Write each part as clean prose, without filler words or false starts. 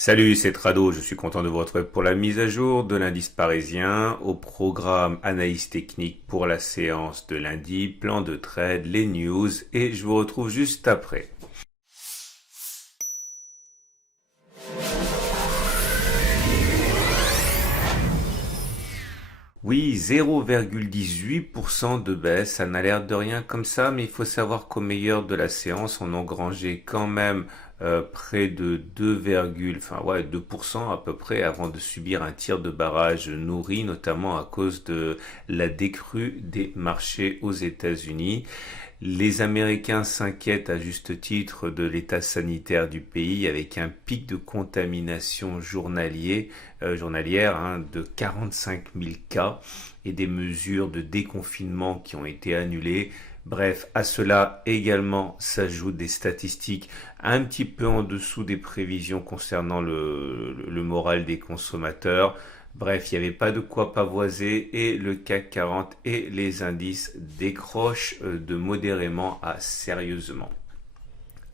Salut, c'est Trado, je suis content de vous retrouver pour la mise à jour de l'indice parisien, au programme analyse technique pour la séance de lundi, plan de trade, les news, et je vous retrouve juste après. Oui, 0,18% de baisse, ça n'a l'air de rien comme ça, mais il faut savoir qu'au meilleur de la séance, on a engrangé quand même près de 2% à peu près avant de subir un tir de barrage nourri, notamment à cause de la décrue des marchés aux États-Unis. Les Américains s'inquiètent à juste titre de l'état sanitaire du pays avec un pic de contamination journalière de 45 000 cas et des mesures de déconfinement qui ont été annulées. Bref, à cela également s'ajoutent des statistiques un petit peu en dessous des prévisions concernant le moral des consommateurs. Bref, il n'y avait pas de quoi pavoiser et le CAC 40 et les indices décrochent de modérément à sérieusement.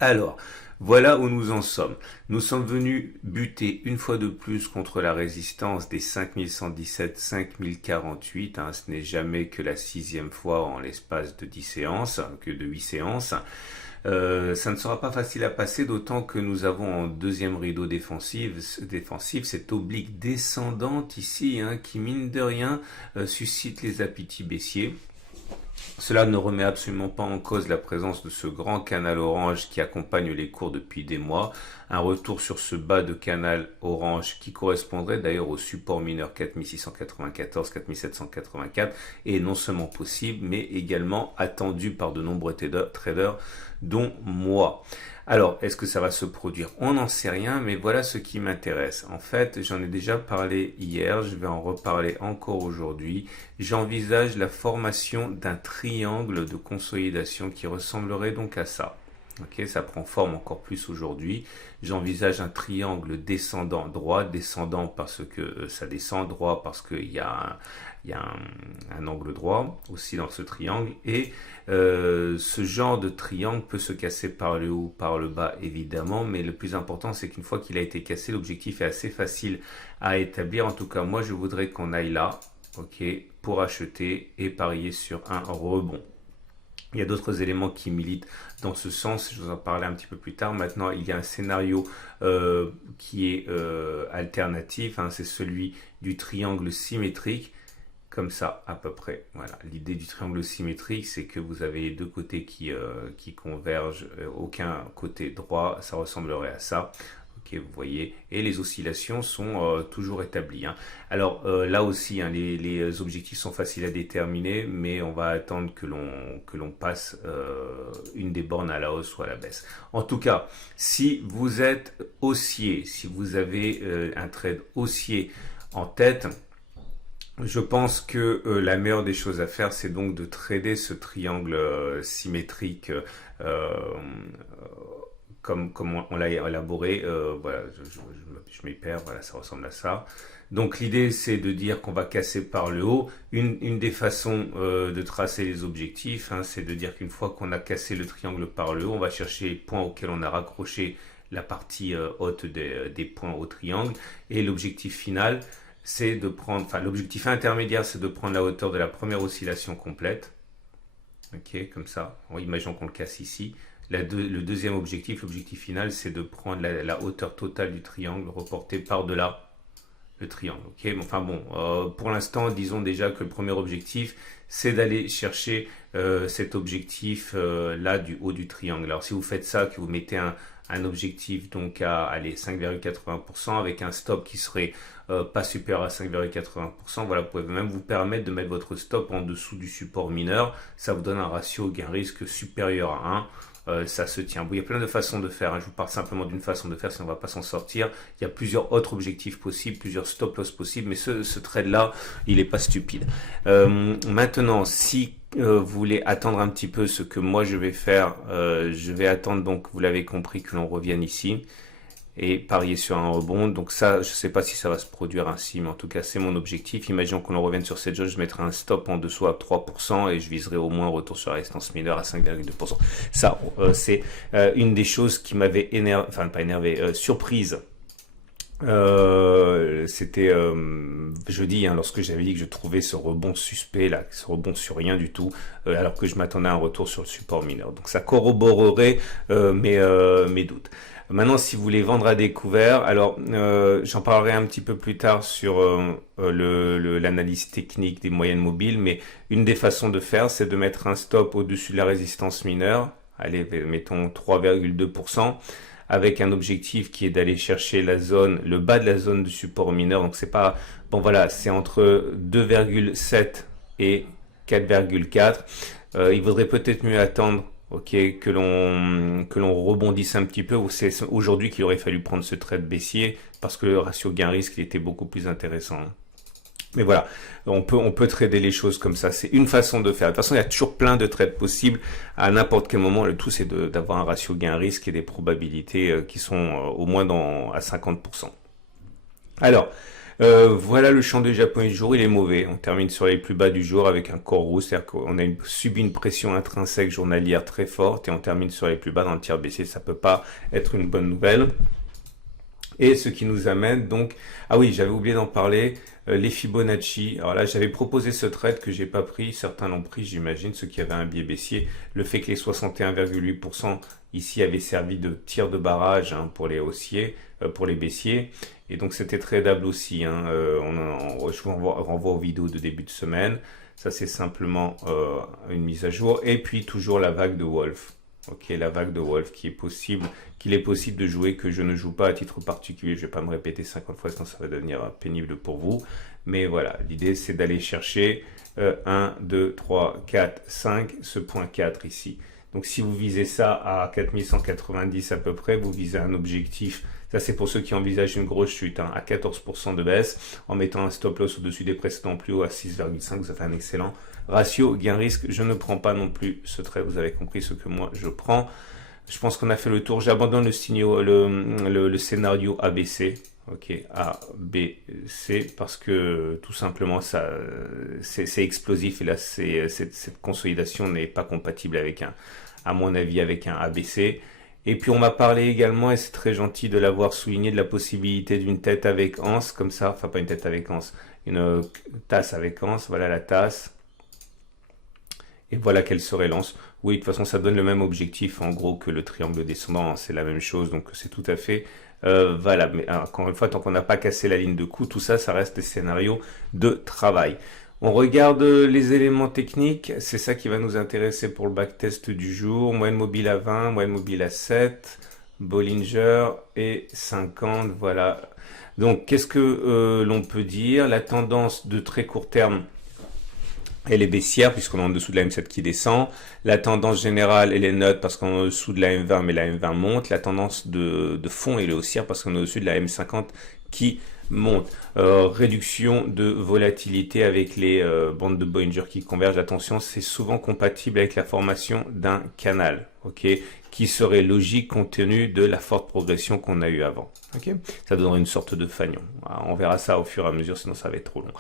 Alors, voilà où nous en sommes. Nous sommes venus buter une fois de plus contre la résistance des 5117, 5048. Ce n'est jamais que la sixième fois en l'espace de 10 séances, que de 8 séances. Ça ne sera pas facile à passer, d'autant que nous avons en deuxième rideau défensif cette oblique descendante ici, qui mine de rien suscite les appétits baissiers. Cela ne remet absolument pas en cause la présence de ce grand canal orange qui accompagne les cours depuis des mois. Un retour sur ce bas de canal orange qui correspondrait d'ailleurs au support mineur 4694, 4784 est non seulement possible mais également attendu par de nombreux traders dont moi. Alors, est-ce que ça va se produire? On n'en sait rien, mais voilà ce qui m'intéresse. En fait, j'en ai déjà parlé hier, je vais en reparler encore aujourd'hui. J'envisage la formation d'un triangle de consolidation qui ressemblerait donc à ça. Ok, ça prend forme encore plus aujourd'hui. J'envisage un triangle descendant droit, descendant parce que ça descend, droit parce qu'il y a un angle droit aussi dans ce triangle. Et ce genre de triangle peut se casser par le haut, par le bas évidemment, mais le plus important c'est qu'une fois qu'il a été cassé, l'objectif est assez facile à établir. En tout cas, moi je voudrais qu'on aille là, ok, pour acheter et parier sur un rebond. Il y a d'autres éléments qui militent dans ce sens, je vous en parlerai un petit peu plus tard. Maintenant, il y a un scénario qui est alternatif, c'est celui du triangle symétrique, comme ça à peu près. Voilà. L'idée du triangle symétrique, c'est que vous avez deux côtés qui convergent, aucun côté droit, ça ressemblerait à ça. Okay, vous voyez, et les oscillations sont toujours établies. Alors là aussi, les objectifs sont faciles à déterminer, mais on va attendre que l'on passe une des bornes à la hausse ou à la baisse. En tout cas, si vous êtes haussier, si vous avez un trade haussier en tête, je pense que la meilleure des choses à faire, c'est donc de trader ce triangle symétrique comme on l'a élaboré. Voilà, je m'y perds, voilà, ça ressemble à ça. Donc l'idée, c'est de dire qu'on va casser par le haut. Une des façons de tracer les objectifs, c'est de dire qu'une fois qu'on a cassé le triangle par le haut, on va chercher les points auxquels on a raccroché la partie haute des points au triangle. Et l'objectif final, c'est de prendre, l'objectif intermédiaire, c'est de prendre la hauteur de la première oscillation complète. Ok, comme ça. Imaginons qu'on le casse ici. Le deuxième objectif, l'objectif final, c'est de prendre la hauteur totale du triangle reportée par-delà le triangle. Okay, enfin bon, pour l'instant, disons déjà que le premier objectif, c'est d'aller chercher cet objectif là du haut du triangle. Alors si vous faites ça, que vous mettez un objectif donc à aller 5,80% avec un stop qui serait pas supérieur à 5,80%, voilà, vous pouvez même vous permettre de mettre votre stop en dessous du support mineur. Ça vous donne un ratio gain-risque supérieur à 1. Ça se tient. Bon, il y a plein de façons de faire. Je vous parle simplement d'une façon de faire, sinon on ne va pas s'en sortir. Il y a plusieurs autres objectifs possibles, plusieurs stop loss possibles, mais ce trade-là, il n'est pas stupide. Maintenant, si vous voulez attendre un petit peu ce que moi je vais faire, je vais attendre, donc vous l'avez compris, que l'on revienne ici et parier sur un rebond. Donc ça, je ne sais pas si ça va se produire ainsi, mais en tout cas c'est mon objectif. Imaginons qu'on revienne sur cette zone, je mettrai un stop en dessous à 3% et je viserai au moins un retour sur la résistance mineure à 5,2%. Ça, c'est une des choses qui m'avait surprise C'était jeudi, hein, lorsque j'avais dit que je trouvais ce rebond suspect là, ce rebond sur rien du tout, alors que je m'attendais à un retour sur le support mineur. Donc ça corroborerait mes doutes. Maintenant, si vous voulez vendre à découvert, alors j'en parlerai un petit peu plus tard sur l'analyse technique des moyennes mobiles, mais une des façons de faire, c'est de mettre un stop au-dessus de la résistance mineure. Allez, mettons 3,2%. Avec un objectif qui est d'aller chercher la zone, le bas de la zone de support mineur. Donc c'est pas, bon voilà, c'est entre 2,7 et 4,4. Il vaudrait peut-être mieux attendre, ok, que l'on rebondisse un petit peu. Ou c'est aujourd'hui qu'il aurait fallu prendre ce trade baissier parce que le ratio gain-risque il était beaucoup plus intéressant. Mais voilà, on peut trader les choses comme ça. C'est une façon de faire. De toute façon, il y a toujours plein de trades possibles à n'importe quel moment. Le tout, c'est d'avoir un ratio gain-risque et des probabilités qui sont au moins à 50%. Alors, voilà le champ de Japon du jour. Il est mauvais. On termine sur les plus bas du jour avec un corps rouge. C'est-à-dire qu'on a subi une pression intrinsèque journalière très forte et on termine sur les plus bas dans le tiers baissier. Ça peut pas être une bonne nouvelle. Et ce qui nous amène donc, ah oui, j'avais oublié d'en parler, les Fibonacci. Alors là, j'avais proposé ce trade que j'ai pas pris, certains l'ont pris, j'imagine, ceux qui avaient un biais baissier. Le fait que les 61,8% ici avaient servi de tir de barrage hein, pour les haussiers, pour les baissiers. Et donc c'était tradable aussi. Hein. Je vous renvoie aux vidéos de début de semaine. Ça c'est simplement une mise à jour. Et puis toujours la vague de Wolf. Ok, la vague de Wolf qu'il est possible de jouer, que je ne joue pas à titre particulier. Je ne vais pas me répéter 50 fois, sinon ça va devenir pénible pour vous. Mais voilà, l'idée c'est d'aller chercher 1, 2, 3, 4, 5, ce point 4 ici. Donc si vous visez ça à 4190 à peu près, vous visez un objectif, ça c'est pour ceux qui envisagent une grosse chute, hein, à 14% de baisse, en mettant un stop loss au-dessus des précédents plus hauts à 6,5, ça fait un excellent ratio gain-risque. Je ne prends pas non plus ce trade, vous avez compris ce que moi je prends. Je pense qu'on a fait le tour, j'abandonne le scénario ABC. Ok, A, B, C, parce que tout simplement ça, c'est explosif et là cette consolidation n'est pas compatible avec à mon avis, avec un ABC. Et puis on m'a parlé également, et c'est très gentil de l'avoir souligné, de la possibilité d'une tête avec anse, comme ça, enfin pas une tête avec anse, une tasse avec anse, voilà la tasse. Et voilà quelle serait l'anse. Oui, de toute façon, ça donne le même objectif en gros que le triangle descendant, hein, c'est la même chose, donc c'est tout à fait valable. Mais encore une fois, tant qu'on n'a pas cassé la ligne de coup, tout ça, ça reste des scénarios de travail. On regarde les éléments techniques, c'est ça qui va nous intéresser pour le backtest du jour. Moyenne mobile à 20, moyenne mobile à 7, Bollinger et 50, voilà. Donc, qu'est-ce que l'on peut dire? La tendance de très court terme, elle est baissière puisqu'on est en dessous de la M7 qui descend. La tendance générale, elle est neutre parce qu'on est en dessous de la M20, mais la M20 monte. La tendance de fond, elle est haussière parce qu'on est au-dessus de la M50 qui monte. Réduction de volatilité avec les bandes de Bollinger qui convergent. Attention, c'est souvent compatible avec la formation d'un canal, ok, qui serait logique compte tenu de la forte progression qu'on a eue avant. Ok, ça donnerait une sorte de fanion. On verra ça au fur et à mesure, sinon ça va être trop long.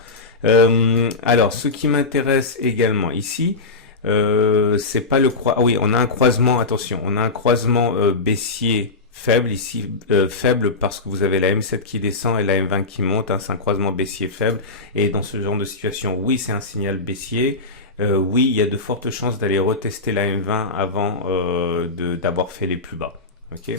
Alors, ce qui m'intéresse également ici, c'est pas le croisement. Ah oui, on a un croisement. Attention, on a un croisement baissier faible ici, faible parce que vous avez la M7 qui descend et la M20 qui monte. Hein, c'est un croisement baissier faible. Et dans ce genre de situation, oui, c'est un signal baissier. Oui, il y a de fortes chances d'aller retester la M20 avant d'avoir fait les plus bas. Ok.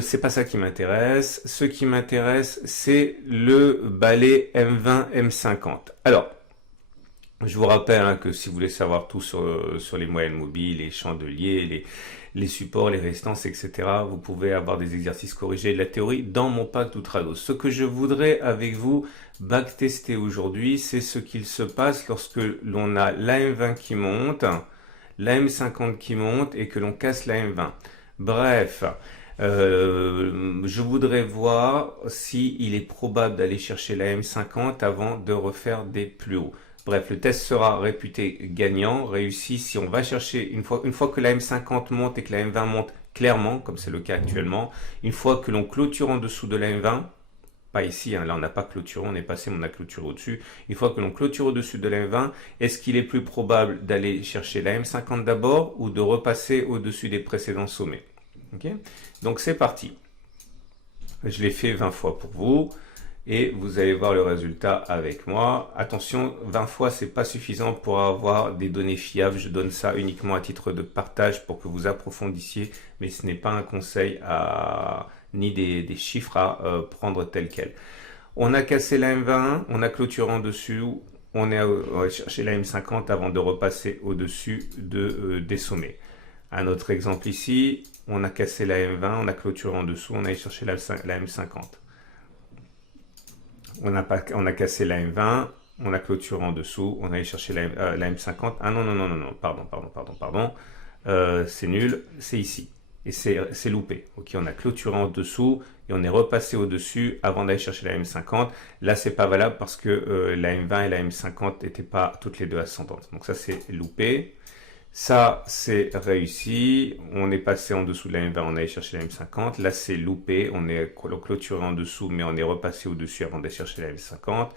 C'est pas ça qui m'intéresse. Ce qui m'intéresse, c'est le balai M20, M50. Alors, je vous rappelle hein, que si vous voulez savoir tout sur les moyennes mobiles, les chandeliers, les supports, les résistances, etc., vous pouvez avoir des exercices corrigés de la théorie dans mon pack d'Outrados. Ce que je voudrais avec vous backtester aujourd'hui, c'est ce qu'il se passe lorsque l'on a la M20 qui monte, la M50 qui monte et que l'on casse la M20. Bref, je voudrais voir s'il est probable d'aller chercher la M50 avant de refaire des plus hauts. Bref, le test sera réputé gagnant, réussi si on va chercher, une fois que la M50 monte et que la M20 monte clairement, comme c'est le cas actuellement, une fois que l'on clôture en dessous de la M20, pas ici, hein, là on n'a pas clôturé, on est passé, mais on a clôturé au-dessus, une fois que l'on clôture au-dessus de la M20, est-ce qu'il est plus probable d'aller chercher la M50 d'abord ou de repasser au-dessus des précédents sommets? Okay. Donc c'est parti. Je l'ai fait 20 fois pour vous. Et vous allez voir le résultat avec moi. Attention, 20 fois, c'est pas suffisant pour avoir des données fiables. Je donne ça uniquement à titre de partage pour que vous approfondissiez, mais ce n'est pas un conseil ni des chiffres à prendre tel quel. On a cassé la M21, on a clôturé en dessus, on va chercher la M50 avant de repasser au-dessus des sommets. Un autre exemple ici, on a cassé la M20, on a clôturé en dessous, on a allé chercher la M50. On a cassé la M20, on a clôturé en dessous, on a allé chercher la M50. Ah non, pardon. C'est nul, c'est ici. Et c'est loupé. Ok, on a clôturé en dessous et on est repassé au-dessus avant d'aller chercher la M50. Là, c'est pas valable parce que la M20 et la M50 n'étaient pas toutes les deux ascendantes. Donc ça, c'est loupé. Ça, c'est réussi. On est passé en dessous de la M20, on a allé chercher la M50. Là, c'est loupé. On est clôturé en dessous, mais on est repassé au-dessus avant d'aller chercher la M50.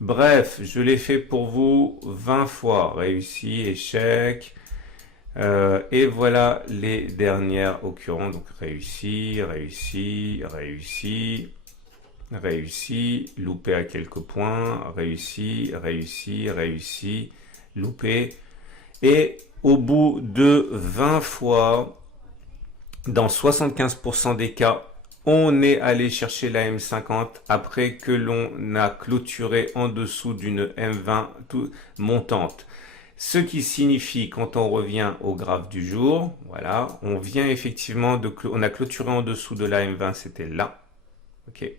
Bref, je l'ai fait pour vous 20 fois. Réussi, échec. Et voilà les dernières occurrences. Donc, réussi, loupé à quelques points, réussi, loupé. Et au bout de 20 fois, dans 75% des cas, on est allé chercher la M50 après que l'on a clôturé en dessous d'une M20 montante. Ce qui signifie, quand on revient au graphe du jour, voilà, on vient effectivement on a clôturé en dessous de la M20, c'était là. Ok.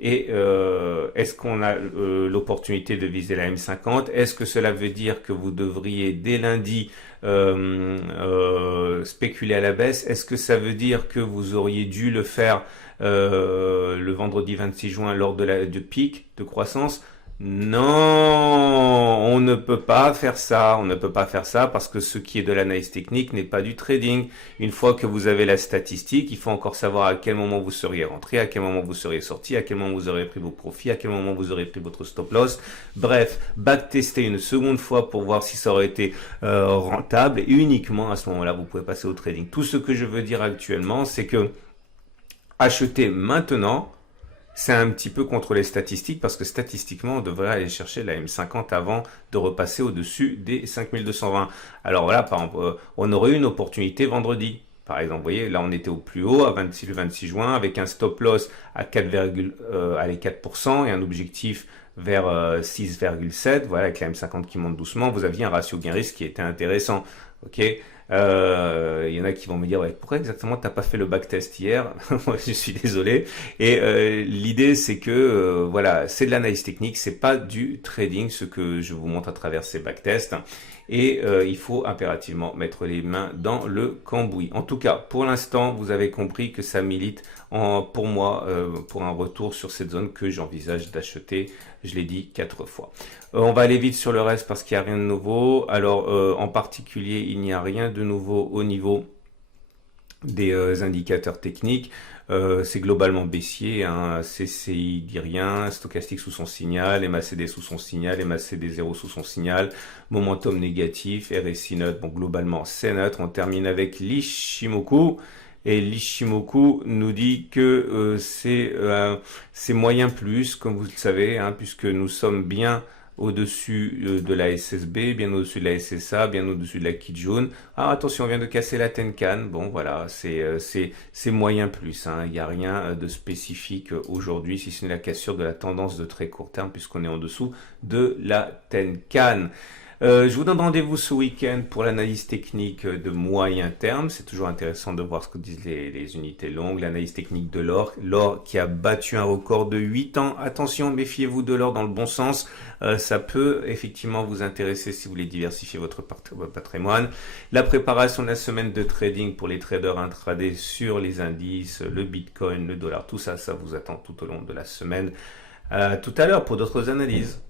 Et est-ce qu'on a l'opportunité de viser la M50? Est-ce que cela veut dire que vous devriez dès lundi spéculer à la baisse? Est-ce que ça veut dire que vous auriez dû le faire le vendredi 26 juin lors du pic de croissance? Non, on ne peut pas faire ça. On ne peut pas faire ça parce que ce qui est de l'analyse technique n'est pas du trading. Une fois que vous avez la statistique, il faut encore savoir à quel moment vous seriez rentré, à quel moment vous seriez sorti, à quel moment vous aurez pris vos profits, à quel moment vous aurez pris votre stop loss. Bref, backtester une seconde fois pour voir si ça aurait été rentable et uniquement à ce moment-là, vous pouvez passer au trading. Tout ce que je veux dire actuellement, c'est que acheter maintenant, c'est un petit peu contre les statistiques parce que statistiquement, on devrait aller chercher la M50 avant de repasser au-dessus des 5220. Alors voilà, par exemple, on aurait eu une opportunité vendredi. Par exemple, vous voyez, là on était au plus haut le 26 juin avec un stop loss à 4% et un objectif vers 6,7. Voilà, avec la M50 qui monte doucement, vous aviez un ratio gain-risque qui était intéressant. Ok. Il y en a qui vont me dire ouais, pourquoi exactement t'as pas fait le backtest hier? Moi je suis désolé. Et l'idée c'est que voilà, c'est de l'analyse technique, c'est pas du trading ce que je vous montre à travers ces backtests. Et il faut impérativement mettre les mains dans le cambouis. En tout cas, pour l'instant, vous avez compris que ça milite pour moi pour un retour sur cette zone que j'envisage d'acheter. Je l'ai dit 4 fois. On va aller vite sur le reste parce qu'il n'y a rien de nouveau. Alors, en particulier, il n'y a rien de nouveau au niveau des indicateurs techniques. C'est globalement baissier, hein. CCI dit rien, stochastique sous son signal, MACD sous son signal, MACD 0 sous son signal, momentum négatif, RSI neutre, bon globalement c'est neutre. On termine avec l'Ishimoku. Et l'Ishimoku nous dit que c'est moyen plus, comme vous le savez, hein, puisque nous sommes bien au-dessus de la SSB, bien au-dessus de la SSA, bien au-dessus de la Kijun. Ah, attention, on vient de casser la Tenkan. Bon, voilà, c'est moyen plus. Hein. Il n'y a rien de spécifique aujourd'hui, si ce n'est la cassure de la tendance de très court terme, puisqu'on est en dessous de la Tenkan. Je vous donne rendez-vous ce week-end pour l'analyse technique de moyen terme. C'est toujours intéressant de voir ce que disent les unités longues. L'analyse technique de l'or. L'or qui a battu un record de 8 ans. Attention, méfiez-vous de l'or dans le bon sens. Ça peut effectivement vous intéresser si vous voulez diversifier votre patrimoine. La préparation de la semaine de trading pour les traders intraday sur les indices, le Bitcoin, le dollar, tout ça, ça vous attend tout au long de la semaine. Tout à l'heure pour d'autres analyses.